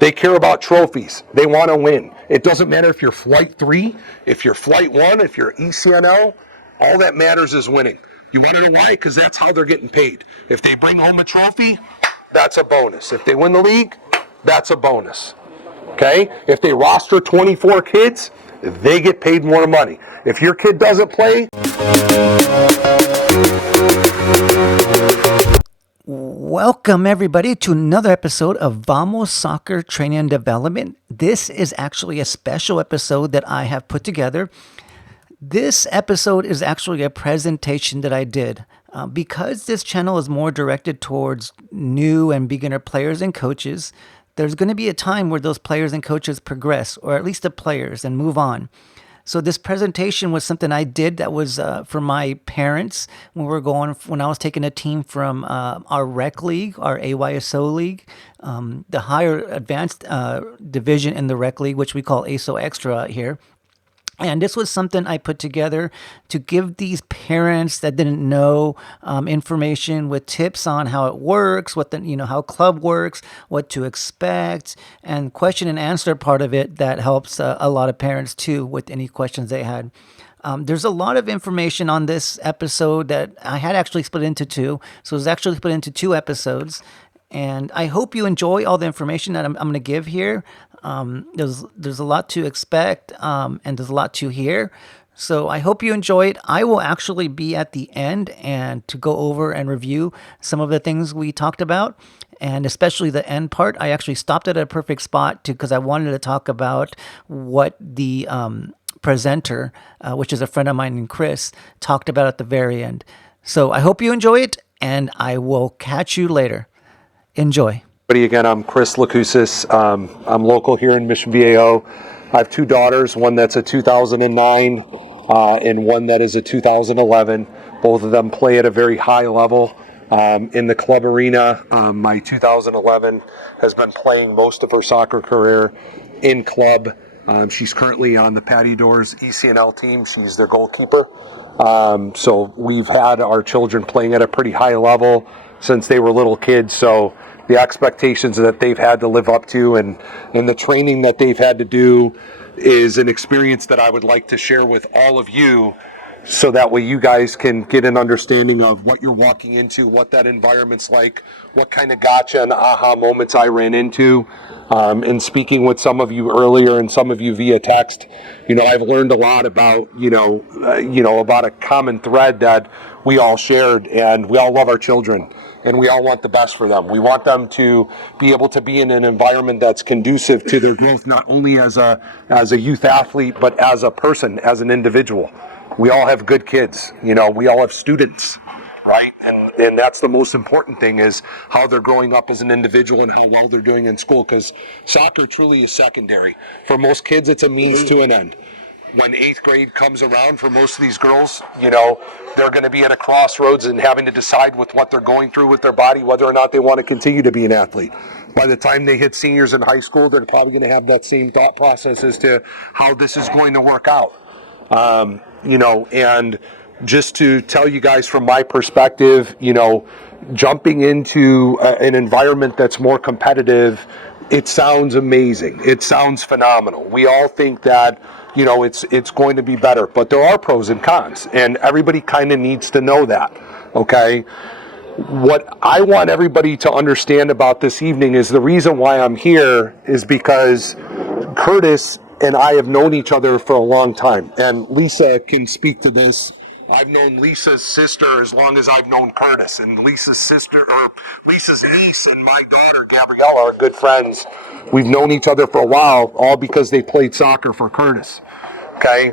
They care about trophies. They want to win. It doesn't matter if you're flight 3, if you're flight 1, if you're ECNL. All that matters is winning. You want to know why? Because that's how they're getting paid. If they bring home a trophy, that's a bonus. If they win the league, that's a bonus. Okay? If they roster 24 kids, they get paid more money. If your kid doesn't play... Welcome everybody to another episode of Vamos Soccer Training and Development. This is actually a special episode that I have put together. This episode is actually a presentation that I did. Because this channel is more directed towards new and beginner players and coaches, there's going to be a time where those players and coaches progress, or at least the players, and move on. So this presentation was something I did that was for my parents when I was taking a team from our rec league, our AYSO league, the higher advanced division in the rec league, which we call AYSO Extra here. And this was something I put together to give these parents that didn't know information with tips on how it works, how club works, what to expect, and question and answer part of it that helps a lot of parents too with any questions they had. There's a lot of information on this episode that I had actually split into two. So it was actually split into 2 episodes. And I hope you enjoy all the information that I'm going to give here. There's a lot to expect, and there's a lot to hear. So I hope you enjoy it. I will actually be at the end and to go over and review some of the things we talked about, and especially the end part. I actually stopped at a perfect spot because I wanted to talk about what the presenter, which is a friend of mine named Chris, talked about at the very end. So I hope you enjoy it, and I will catch you later. Enjoy. Again, I'm Chris Lacusis. I'm local here in Mission Viejo. I have 2 daughters, one that's a 2009 and one that is a 2011. Both of them play at a very high level in the club arena. My 2011 has been playing most of her soccer career in club. She's currently on the Patty Doors ECNL team. She's their goalkeeper. So we've had our children playing at a pretty high level since they were little kids. So the expectations that they've had to live up to and the training that they've had to do is an experience that I would like to share with all of you, so that way you guys can get an understanding of what you're walking into, what that environment's like, what kind of gotcha and aha moments I ran into. In speaking with some of you earlier and some of you via text, I've learned a lot about, about a common thread that we all shared, and we all love our children. And we all want the best for them. We want them to be able to be in an environment that's conducive to their growth, not only as a youth athlete, but as a person, as an individual. We all have good kids. We all have students, right? And that's the most important thing, is how they're growing up as an individual and how well they're doing in school, because soccer truly is secondary. For most kids, it's a means to an end. When 8th grade comes around, for most of these girls, they're going to be at a crossroads and having to decide with what they're going through with their body, whether or not they want to continue to be an athlete. By the time they hit seniors in high school, they're probably going to have that same thought process as to how this is going to work out. And just to tell you guys from my perspective, jumping into an environment that's more competitive, it sounds amazing. It sounds phenomenal. We all think that, it's going to be better, but there are pros and cons, and everybody kind of needs to know that, okay? What I want everybody to understand about this evening is the reason why I'm here is because Curtis and I have known each other for a long time, and Lisa can speak to this. I've known Lisa's sister as long as I've known Curtis, and Lisa's niece and my daughter Gabriella are good friends. We've known each other for a while, all because they played soccer for Curtis. Okay,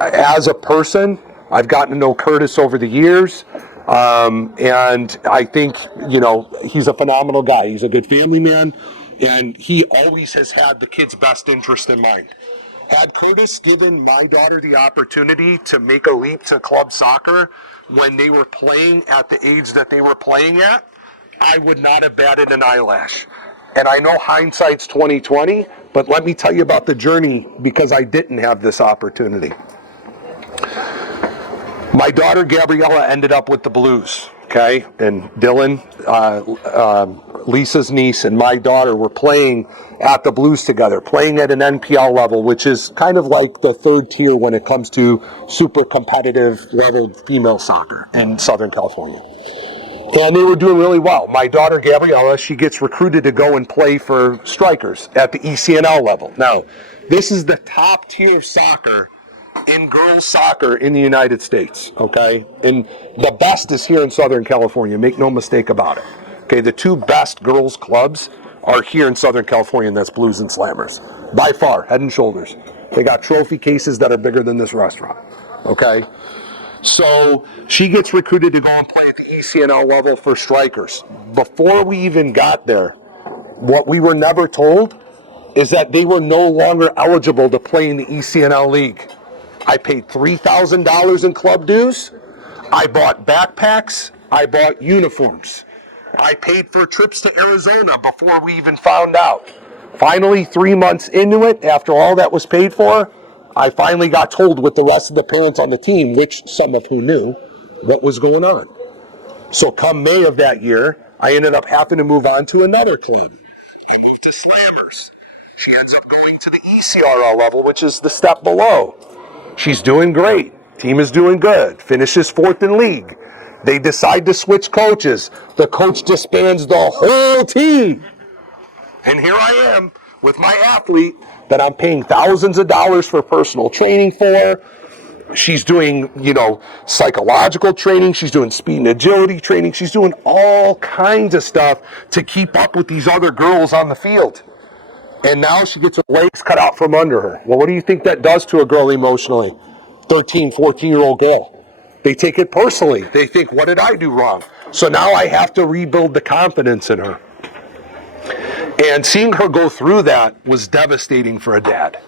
as a person, I've gotten to know Curtis over the years, and I think he's a phenomenal guy. He's a good family man, and he always has had the kids' best interest in mind. Had Curtis given my daughter the opportunity to make a leap to club soccer when they were playing at the age that they were playing at, I would not have batted an eyelash. And I know hindsight's 20/20, but let me tell you about the journey, because I didn't have this opportunity. My daughter Gabriella ended up with the Blues. okay? And Dylan, Lisa's niece, and my daughter were playing at the Blues together, playing at an NPL level, which is kind of like the third tier when it comes to super competitive level female soccer in Southern California. And they were doing really well. My daughter, Gabriella, she gets recruited to go and play for strikers at the ECNL level. Now, this is the top tier of soccer in girls soccer in the United States, okay? And the best is here in Southern California, make no mistake about it. Okay, the two best girls clubs are here in Southern California, and that's Blues and Slammers. By far, head and shoulders. They got trophy cases that are bigger than this restaurant, okay? So she gets recruited to go and play at the ECNL level for strikers. Before we even got there, what we were never told is that they were no longer eligible to play in the ECNL league. I paid $3,000 in club dues. I bought backpacks. I bought uniforms. I paid for trips to Arizona before we even found out. Finally, 3 months into it, after all that was paid for, I finally got told with the rest of the parents on the team, which some of who knew, what was going on. So come May of that year, I ended up having to move on to another club. I moved to Slammers. She ends up going to the ECRL level, which is the step below. She's doing great. Team is doing good. Finishes 4th in league. They decide to switch coaches. The coach disbands the whole team. And here I am with my athlete that I'm paying thousands of dollars for personal training for. She's doing, psychological training. She's doing speed and agility training. She's doing all kinds of stuff to keep up with these other girls on the field. And now she gets her legs cut out from under her. Well, what do you think that does to a girl emotionally? 13, 14-year-old girl. They take it personally. They think, what did I do wrong? So now I have to rebuild the confidence in her. And seeing her go through that was devastating for a dad.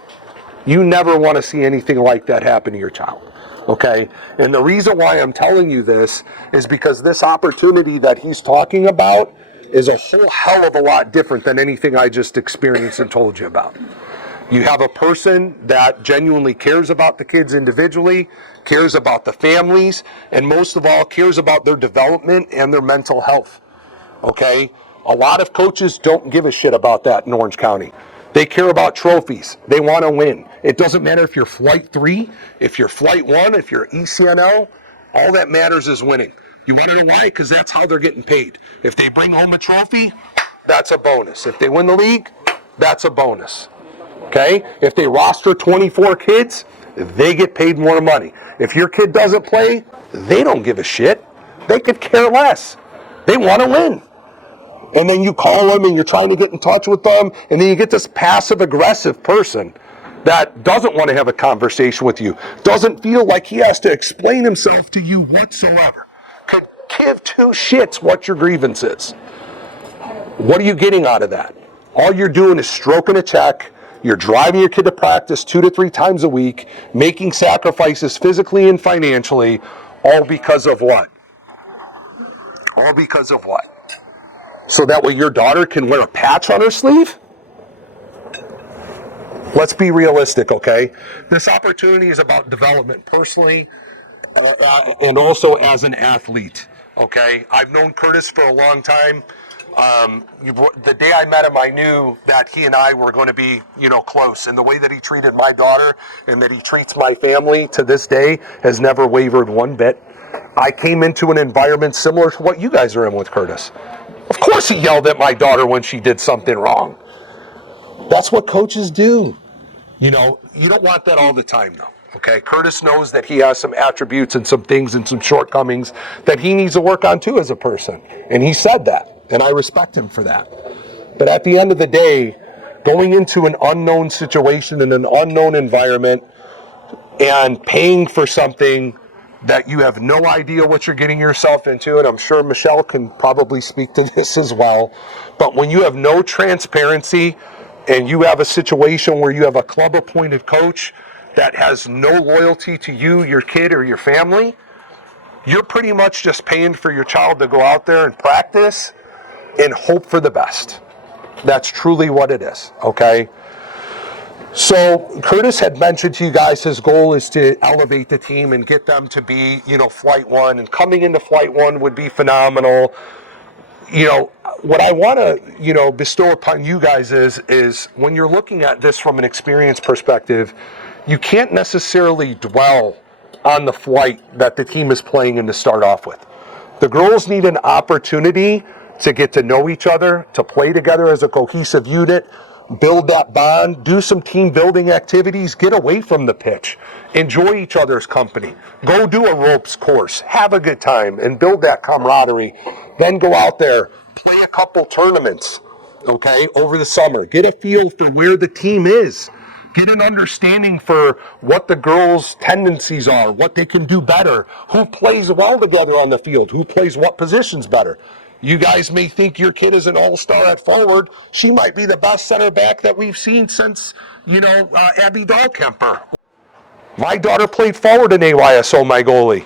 You never want to see anything like that happen to your child, okay? And the reason why I'm telling you this is because this opportunity that he's talking about is a whole hell of a lot different than anything I just experienced and told you about. You have a person that genuinely cares about the kids individually, cares about the families, and most of all, cares about their development and their mental health, okay? A lot of coaches don't give a shit about that in Orange County. They care about trophies. They want to win. It doesn't matter if you're Flight 3, if you're Flight 1, if you're ECNL. All that matters is winning. You want to know why? Because that's how they're getting paid. If they bring home a trophy, that's a bonus. If they win the league, that's a bonus. Okay? If they roster 24 kids, they get paid more money. If your kid doesn't play, they don't give a shit. They could care less. They want to win. And then you call them and you're trying to get in touch with them, and then you get this passive-aggressive person that doesn't want to have a conversation with you, doesn't feel like he has to explain himself to you whatsoever, could give two shits what your grievance is. What are you getting out of that? All you're doing is stroking a check. You're driving your kid to practice 2 to 3 times a week, making sacrifices physically and financially, all because of what? All because of what? So that way your daughter can wear a patch on her sleeve? Let's be realistic, okay? This opportunity is about development personally and also as an athlete, okay? I've known Curtis for a long time. The day I met him, I knew that he and I were going to be, close. And the way that he treated my daughter and that he treats my family to this day has never wavered one bit. I came into an environment similar to what you guys are in with Curtis. Of course he yelled at my daughter when she did something wrong. That's what coaches do. You don't want that all the time, though. Okay, Curtis knows that he has some attributes and some things and some shortcomings that he needs to work on too as a person. And he said that, and I respect him for that. But at the end of the day, going into an unknown situation in an unknown environment and paying for something that you have no idea what you're getting yourself into, and I'm sure Michelle can probably speak to this as well, but when you have no transparency and you have a situation where you have a club-appointed coach that has no loyalty to you, your kid, or your family, you're pretty much just paying for your child to go out there and practice and hope for the best. That's truly what it is, okay? So Curtis had mentioned to you guys his goal is to elevate the team and get them to be, Flight 1. And coming into Flight 1 would be phenomenal. What I want to, bestow upon you guys is when you're looking at this from an experience perspective, you can't necessarily dwell on the flight that the team is playing in to start off with. The girls need an opportunity to get to know each other, to play together as a cohesive unit, build that bond, do some team building activities, get away from the pitch, enjoy each other's company, go do a ropes course, have a good time, and build that camaraderie. Then go out there, play a couple tournaments, okay, over the summer. Get a feel for where the team is. Get an understanding for what the girls' tendencies are, what they can do better, who plays well together on the field, who plays what positions better. You guys may think your kid is an all-star at forward. She might be the best center back that we've seen since, Abby Dahlkemper. My daughter played forward in AYSO, my goalie.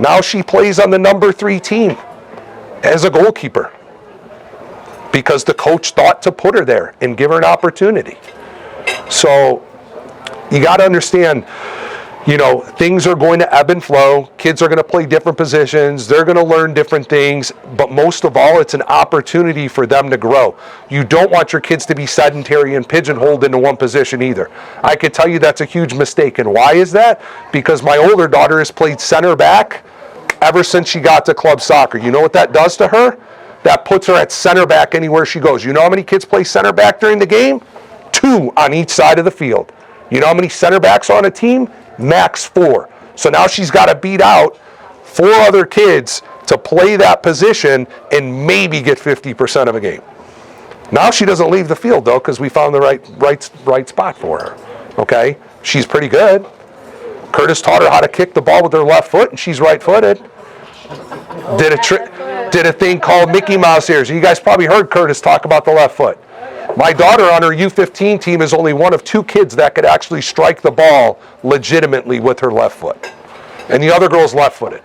Now she plays on the number 3 team as a goalkeeper because the coach thought to put her there and give her an opportunity. So you got to understand, things are going to ebb and flow. Kids are going to play different positions. They're going to learn different things. But most of all, it's an opportunity for them to grow. You don't want your kids to be sedentary and pigeonholed into one position either. I could tell you that's a huge mistake. And why is that? Because my older daughter has played center back ever since she got to club soccer. You know what that does to her? That puts her at center back anywhere she goes. You know how many kids play center back during the game? 2 on each side of the field. You know how many center backs are on a team? Max 4. So now she's got to beat out 4 other kids to play that position and maybe get 50% of a game. Now she doesn't leave the field though, because we found the right spot for her. Okay, she's pretty good. Curtis taught her how to kick the ball with her left foot, and she's right-footed. Did a thing called Mickey Mouse ears. You guys probably heard Curtis talk about the left foot. My daughter on her U15 team is only one of 2 kids that could actually strike the ball legitimately with her left foot. And the other girl's left-footed.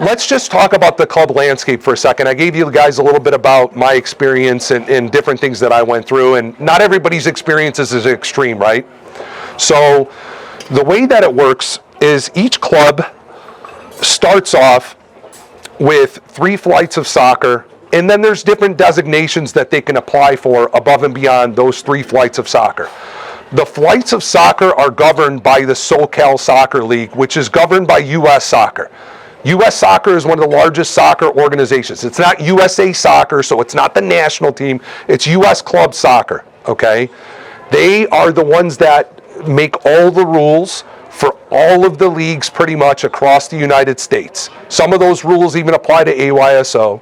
Let's just talk about the club landscape for a second. I gave you guys a little bit about my experience and different things that I went through, and not everybody's experience is as extreme, right? So the way that it works is each club starts off with 3 flights of soccer, and then there's different designations that they can apply for above and beyond those 3 flights of soccer. The flights of soccer are governed by the SoCal Soccer League, which is governed by U.S. Soccer. U.S. Soccer is one of the largest soccer organizations. It's not USA Soccer, so it's not the national team. It's U.S. Club Soccer, okay? They are the ones that make all the rules for all of the leagues pretty much across the United States. Some of those rules even apply to AYSO.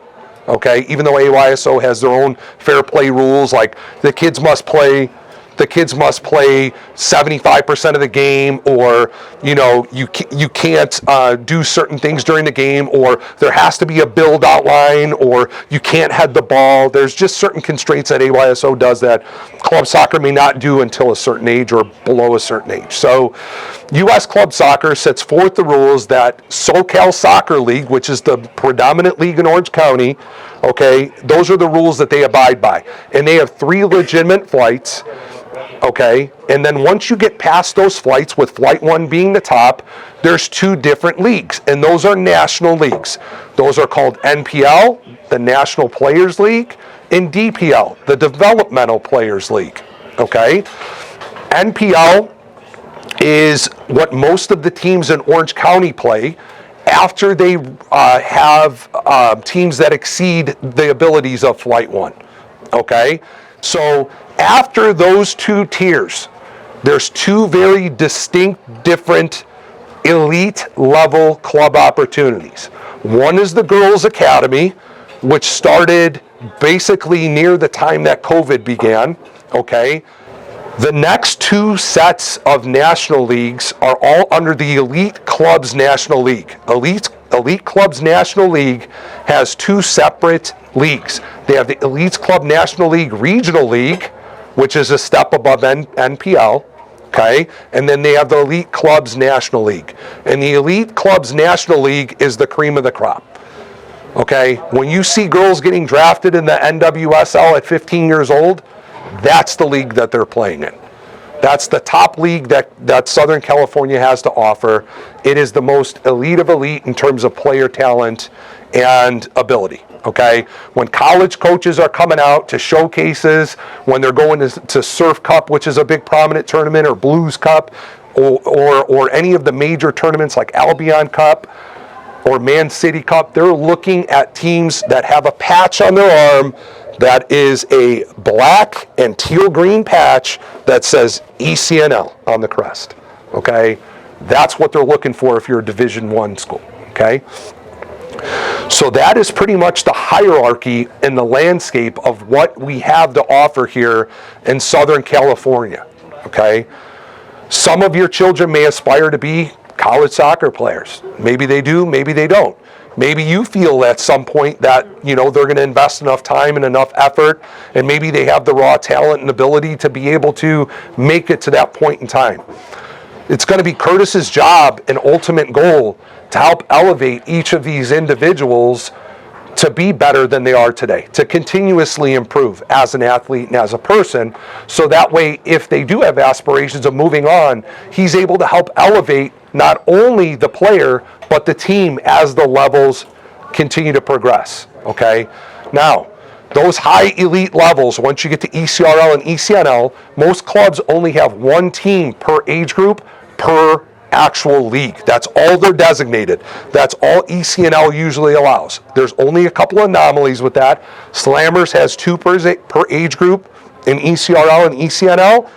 Okay, even though AYSO has their own fair play rules, like the kids must play 75% of the game, or you can't do certain things during the game, or there has to be a build outline, or you can't head the ball. There's just certain constraints that AYSO does that club soccer may not do until a certain age or below a certain age. So U.S. Club Soccer sets forth the rules that SoCal Soccer League, which is the predominant league in Orange County, okay, those are the rules that they abide by. And they have 3 legitimate flights, okay, and then once you get past those flights, with Flight 1 being the top, there's 2 different leagues, and those are national leagues. Those are called NPL, the National Players League, and DPL, the Developmental Players League, okay? NPL is what most of the teams in Orange County play after they have teams that exceed the abilities of Flight 1, okay? So after those 2 tiers, there's 2 very distinct, different elite level club opportunities. One is the Girls Academy, which started basically near the time that COVID began, okay? The next 2 sets of national leagues are all under the Elite Clubs National League. Elite Clubs National League has 2 separate leagues. They have the Elite Club National League Regional League, which is a step above NPL, okay? And then they have the Elite Clubs National League. And the Elite Clubs National League is the cream of the crop, okay? When you see girls getting drafted in the NWSL at 15 years old, that's the league that they're playing in, That's the top league that Southern California has to offer. It is the most elite of elite in terms of player talent and ability. Okay, when college coaches are coming out to showcases, when they're going to Surf Cup, which is a big prominent tournament, or Blues Cup, or any of the major tournaments like Albion Cup or Man City Cup, they're looking at teams that have a patch on their arm that is a black and teal green patch that says ECNL on the crest. Okay, that's what they're looking for if you're a Division I school. Okay. So that is pretty much the hierarchy and the landscape of what we have to offer here in Southern California, okay? Some of your children may aspire to be college soccer players. Maybe they do, maybe they don't. Maybe you feel at some point that, they're going to invest enough time and enough effort, and maybe they have the raw talent and ability to be able to make it to that point in time. It's going to be Curtis's job and ultimate goal to help elevate each of these individuals to be better than they are today, to continuously improve as an athlete and as a person, so that way, if they do have aspirations of moving on, he's able to help elevate not only the player, but the team as the levels continue to progress, okay? Now, those high elite levels, once you get to ECRL and ECNL, most clubs only have one team per age group per actual league. That's all they're designated. That's all ECNL usually allows. There's only a couple anomalies with that. Slammers has 2 per age group in ECRL and ECNL,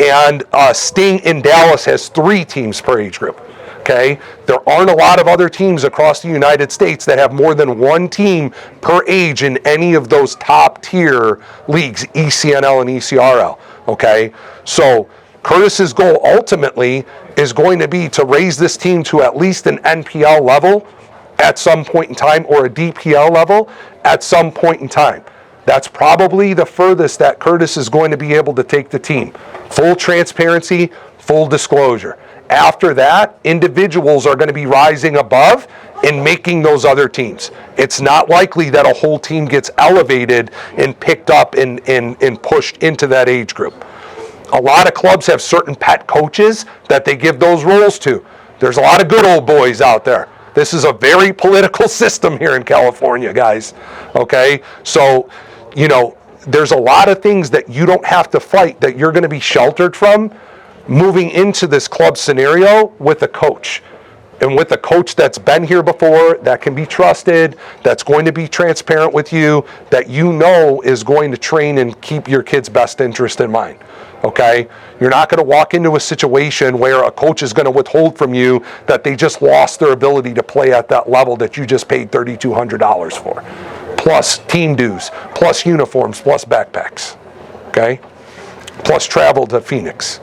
and Sting in Dallas has 3 teams per age group. Okay, there aren't a lot of other teams across the United States that have more than 1 team per age in any of those top tier leagues, ECNL and ECRL. Okay, so Curtis's goal ultimately is going to be to raise this team to at least an NPL level at some point in time, or a DPL level at some point in time. That's probably the furthest that Curtis is going to be able to take the team. Full transparency, full disclosure. After that, individuals are going to be rising above and making those other teams. It's not likely that a whole team gets elevated and picked up and pushed into that age group. A lot of clubs have certain pet coaches that they give those roles to. There's a lot of good old boys out there. This is a very political system here in California, guys. Okay? So, there's a lot of things that you don't have to fight, that you're going to be sheltered from moving into this club scenario with a coach. And with a coach that's been here before, that can be trusted, that's going to be transparent with you, that is going to train and keep your kid's best interest in mind. Okay? You're not going to walk into a situation where a coach is going to withhold from you that they just lost their ability to play at that level that you just paid $3,200 for. Plus team dues, plus uniforms, plus backpacks. Okay? Plus travel to Phoenix.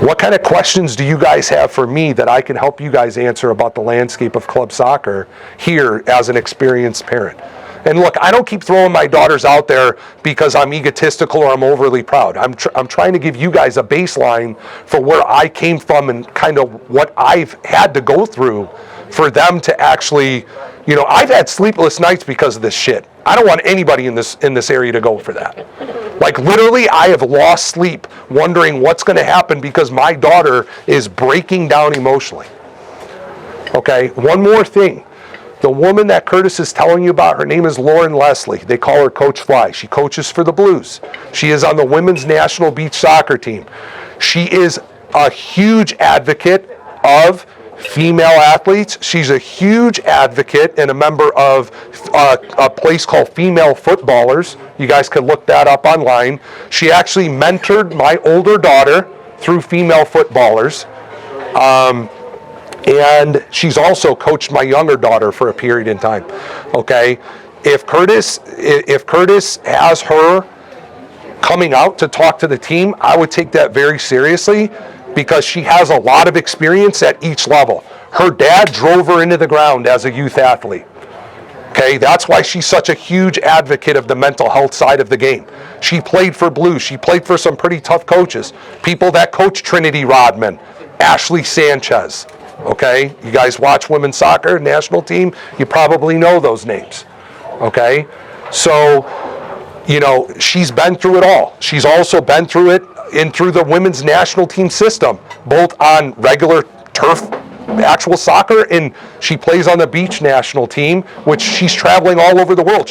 What kind of questions do you guys have for me that I can help you guys answer about the landscape of club soccer here as an experienced parent? And look, I don't keep throwing my daughters out there because I'm egotistical or I'm overly proud. I'm trying to give you guys a baseline for where I came from and kind of what I've had to go through for them to actually, I've had sleepless nights because of this shit. I don't want anybody in this area to go for that. Like literally, I have lost sleep wondering what's going to happen because my daughter is breaking down emotionally. Okay, one more thing. The woman that Curtis is telling you about, her name is Lauren Leslie. They call her Coach Fly. She coaches for the Blues. She is on the women's national beach soccer team. She is a huge advocate of female athletes. She's a huge advocate and a member of a place called Female Footballers. You guys can look that up online. She actually mentored my older daughter through Female Footballers. And she's also coached my younger daughter for a period in time. Okay, if Curtis has her coming out to talk to the team, I would take that very seriously because she has a lot of experience at each level. Her dad drove her into the ground as a youth athlete. Okay, that's why she's such a huge advocate of the mental health side of the game. She played for Blues. She played for some pretty tough coaches. People that coach Trinity Rodman, Ashley Sanchez. Okay, you guys watch women's soccer, national team, you probably know those names. Okay, so, she's been through it all. She's also been through it through the women's national team system, both on regular turf, actual soccer, and she plays on the beach national team, which she's traveling all over the world.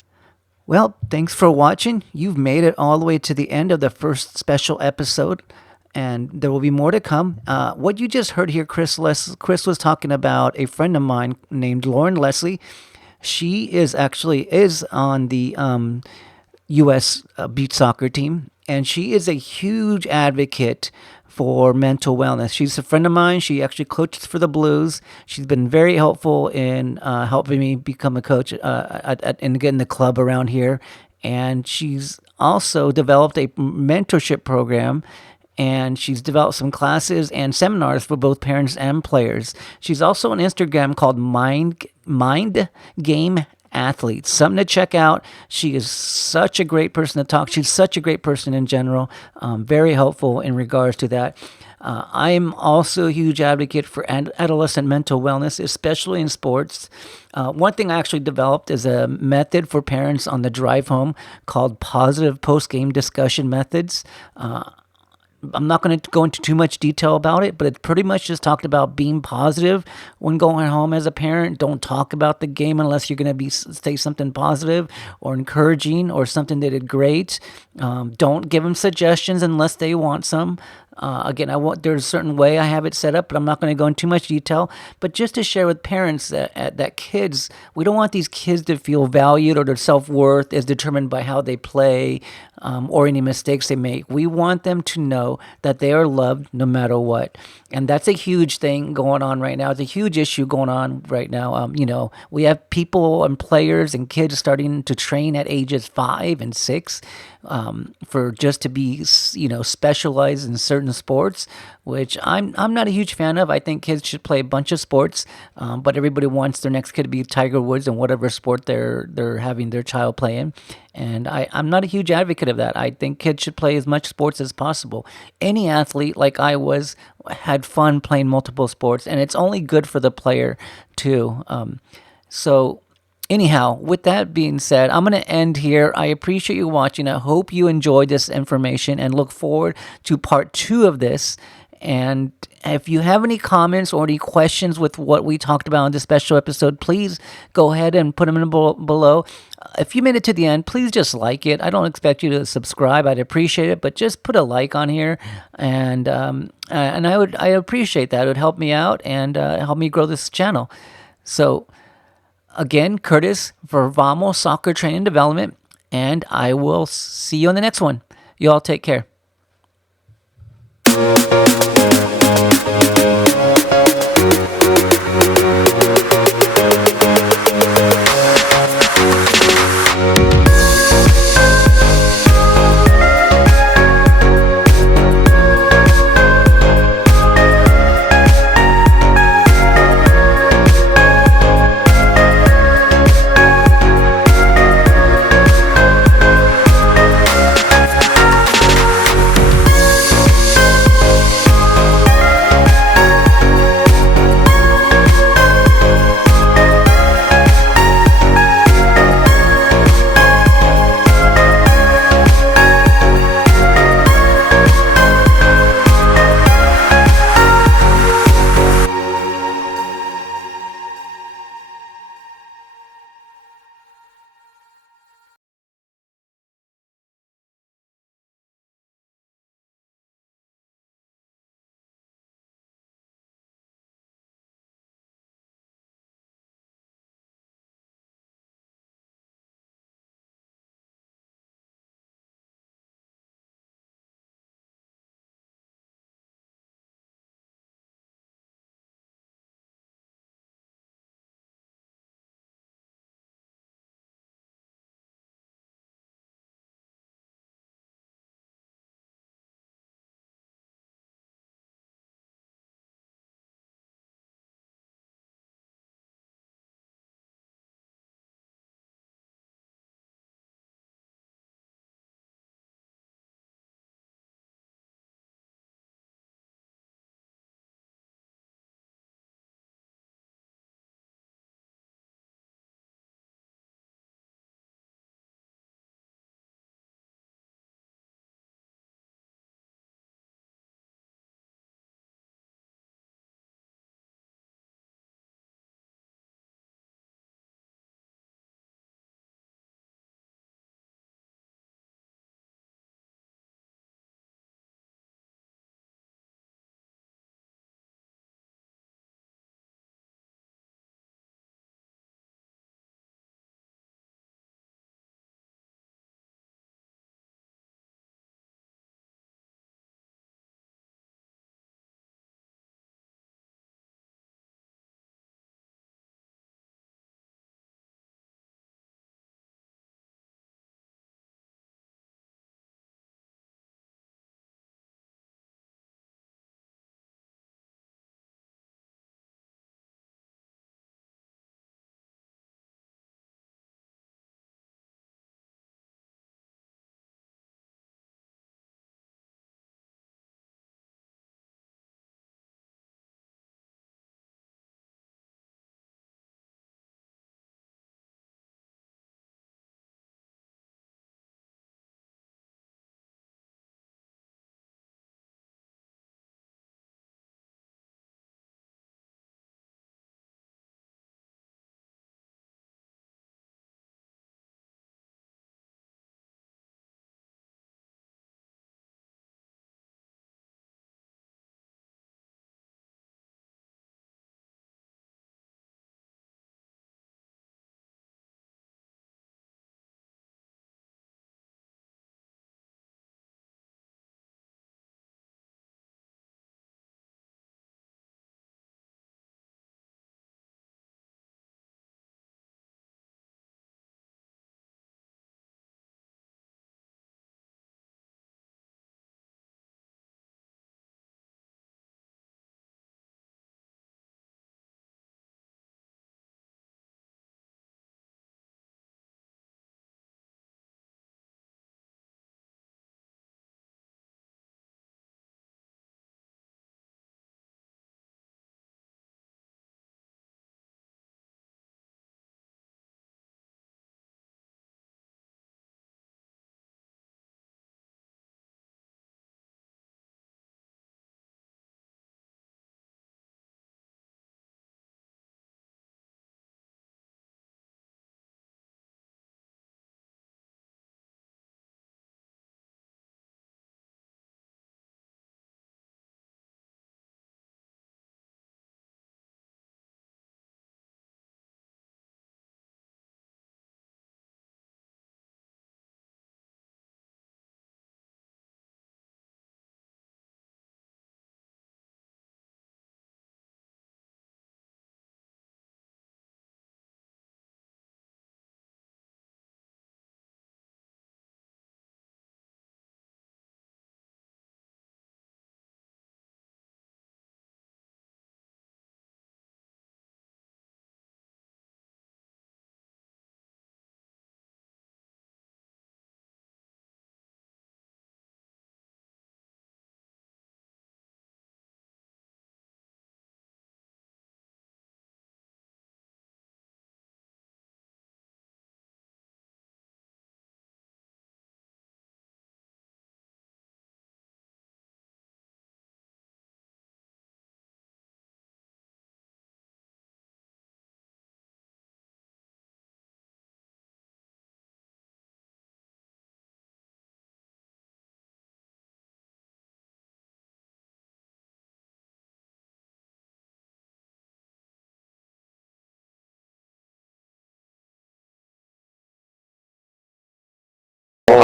Well, thanks for watching. You've made it all the way to the end of the first special episode, and there will be more to come. What you just heard here, Chris was talking about a friend of mine named Lauren Leslie. She is on the U.S. Beach soccer team, and she is a huge advocate for mental wellness. She's a friend of mine. She actually coaches for the Blues. She's been very helpful in helping me become a coach and getting the club around here. And she's also developed a mentorship program, and she's developed some classes and seminars for both parents and players. She's also on Instagram called Mind Game Athletes. Something to check out. She is such a great person to talk. She's such a great person in general. Very helpful in regards to that. I'm also a huge advocate for adolescent mental wellness, especially in sports. One thing I actually developed is a method for parents on the drive home called positive post-game discussion methods. I'm not going to go into too much detail about it, but it pretty much just talked about being positive when going home as a parent. Don't talk about the game unless you're going to say something positive or encouraging or something they did great. Don't give them suggestions unless they want some. Again, there's a certain way I have it set up, but I'm not going to go into too much detail. But just to share with parents that kids, we don't want these kids to feel valued or their self-worth is determined by how they play or any mistakes they make. We want them to know that they are loved no matter what. And that's a huge thing going on right now. It's a huge issue going on right now. We have people and players and kids starting to train at ages 5 and 6 for just to be, specialized in certain sports, which I'm not a huge fan of. I think kids should play a bunch of sports, but everybody wants their next kid to be Tiger Woods in whatever sport they're having their child play in. And I'm not a huge advocate of that. I think kids should play as much sports as possible. Any athlete, like I was, had fun playing multiple sports, and it's only good for the player too. So anyhow, with that being said, I'm going to end here. I appreciate you watching. I hope you enjoyed this information and look forward to part 2 of this. And if you have any comments or any questions with what we talked about in this special episode, please go ahead and put them in below. If you made it to the end, please just like it. I don't expect you to subscribe. I'd appreciate it, but just put a like on here, and I appreciate that. It would help me out and help me grow this channel. So again, Curtis for Vamos Soccer Training Development, and I will see you on the next one. You all take care.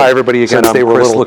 Hi, everybody. Again, Since I'm they were Chris little